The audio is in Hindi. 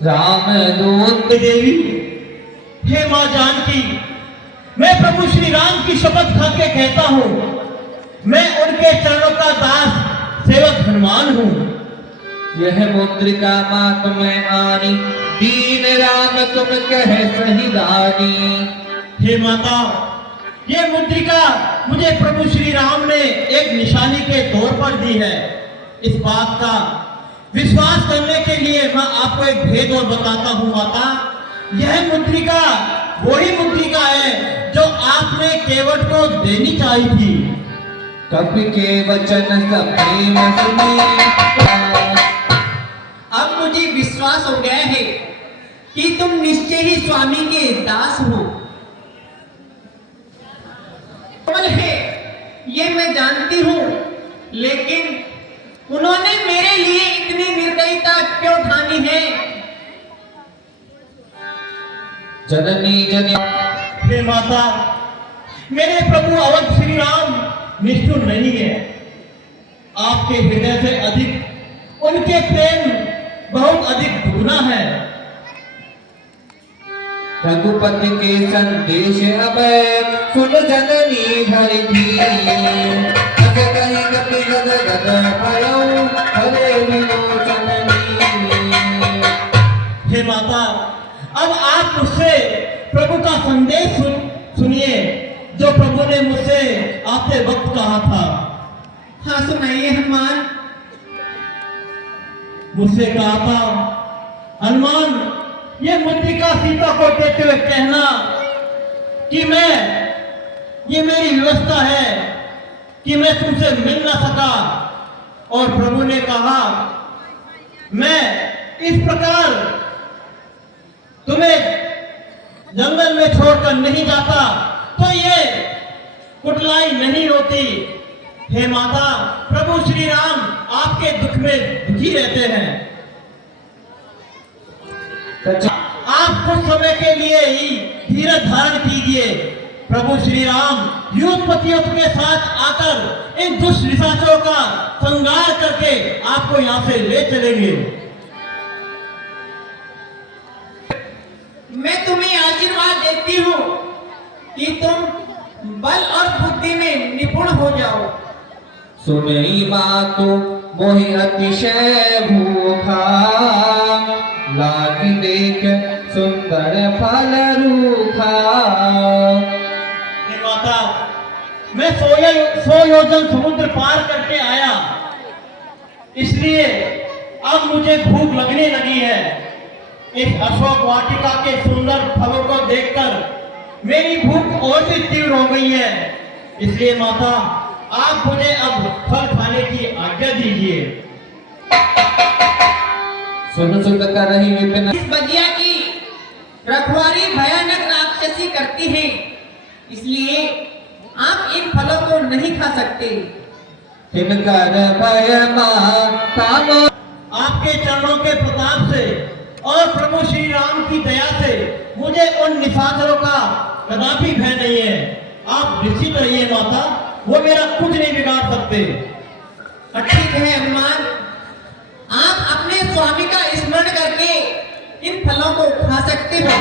राम दूत देवी, हे माँ जानकी, मैं प्रभु श्री राम की शपथ खा के कहता हूँ, मैं उनके चरणों का दास सेवक हनुमान हूँ। यह मुद्रिका माँ तुम्हें आनी, दीन राम तुम कह सही दानी। हे माता, ये मुद्रिका मुझे प्रभु श्री राम ने एक निशानी के तौर पर दी है। इस बात का विश्वास करने के लिए मैं आपको एक भेद और बताता हूँ माता। यह मुद्रिका वही मुद्रिका है जो आपने केवट को देनी चाहिए थी। कपि के वचन सबने न सुने। अब मुझे विश्वास हो गया है कि तुम निश्चय ही स्वामी के दास हो। केवल है ये मैं जानती हूँ, लेकिन उन्होंने मेरे लिए इतनी निर्दयता क्यों ठानी है? जननी जनी हे माता, मेरे प्रभु अवध श्री राम निष्ठुर नहीं है। आपके हृदय से अधिक उनके प्रेम बहुत अधिक दुगुना है। रघुपति के संदेश अब सुन जननी धरि थी। अस कहि कपि गद गद भयउ हरे विलोचननी। हे माता, अब आप मुझसे प्रभु का संदेश सुनिए जो प्रभु ने मुझसे आते वक्त कहा था। हाँ सुनाइए हनुमान। मुझसे कहा था, हनुमान ये मुद्रिका सीता को देते हुए कहना कि ये मेरी व्यवस्था है कि मैं तुमसे मिल ना सका। और प्रभु ने कहा, मैं इस प्रकार तुम्हें जंगल में छोड़कर नहीं जाता तो ये कुटलाई नहीं होती। हे माता, प्रभु श्री राम आपके दुख में दुखी रहते हैं। आप कुछ समय के लिए ही धीरज धारण कीजिए। प्रभु श्री राम युद्धपतियों के साथ आकर इन दुष्ट निशाचरों का संहार करके आपको यहाँ से ले चलेंगे। मैं तुम्हें आशीर्वाद देती हूँ कि तुम बल और बुद्धि में निपुण हो जाओ। सुनई मातु मोहि अतिशय भूखा। लागी देख सुंदर फल रूखा। हे माता, मैं 100 योजन समुद्र पार करके आया, इसलिए अब मुझे भूख लगने लगी है। इस अशोक वाटिका के सुंदर फलों को देखकर मेरी भूख और भी तीव्र हो गई है। इसलिए माता, आप मुझे अब फल खाने की आज्ञा दीजिए। सुन सुन करहि विपिन। इस बगिया की रखवाली भयानक राक्षसी करती है, इसलिए आप इन फलों को नहीं खा सकते। हिनकर भय माता। आपके चरणों के प्रताप से और प्रभु श्री राम की दया से मुझे उन निशाचरों का कदापि भय नहीं है। आप निश्चित रहिए माता, वो मेरा कुछ नहीं बिगाड़ सकते। ठीक है हनुमान, आप अपने स्वामी का स्मरण करके इन फलों को खा सकते हो।